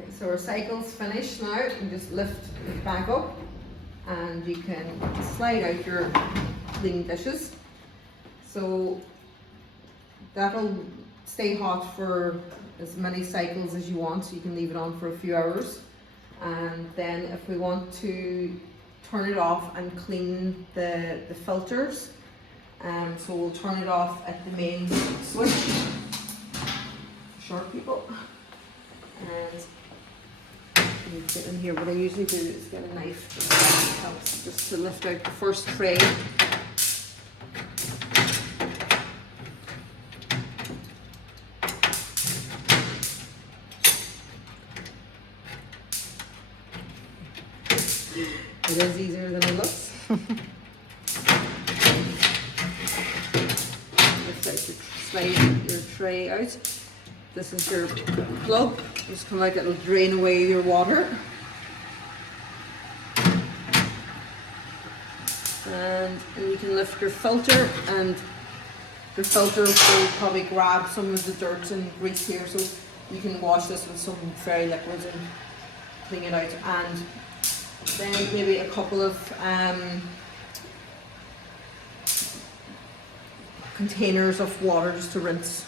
Okay, so our cycle's finished now. You can just lift it back up and you can slide out your clean dishes. So that'll stay hot for as many cycles as you want, so you can leave it on for a few hours. And then if we want to turn it off and clean the filters, so we'll turn it off at the main switch. Short people. And you get in here. What I usually do is get a knife. It helps just to lift out the first tray. It is easier than it looks. Slide your tray out. This is your plug. Just come out, it'll drain away your water. And you can lift your filter, and your filter will probably grab some of the dirt and grease here, so you can wash this with some fairy liquids and clean it out. And then maybe a couple of containers of water just to rinse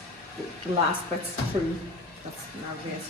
the last bits through. That's not it.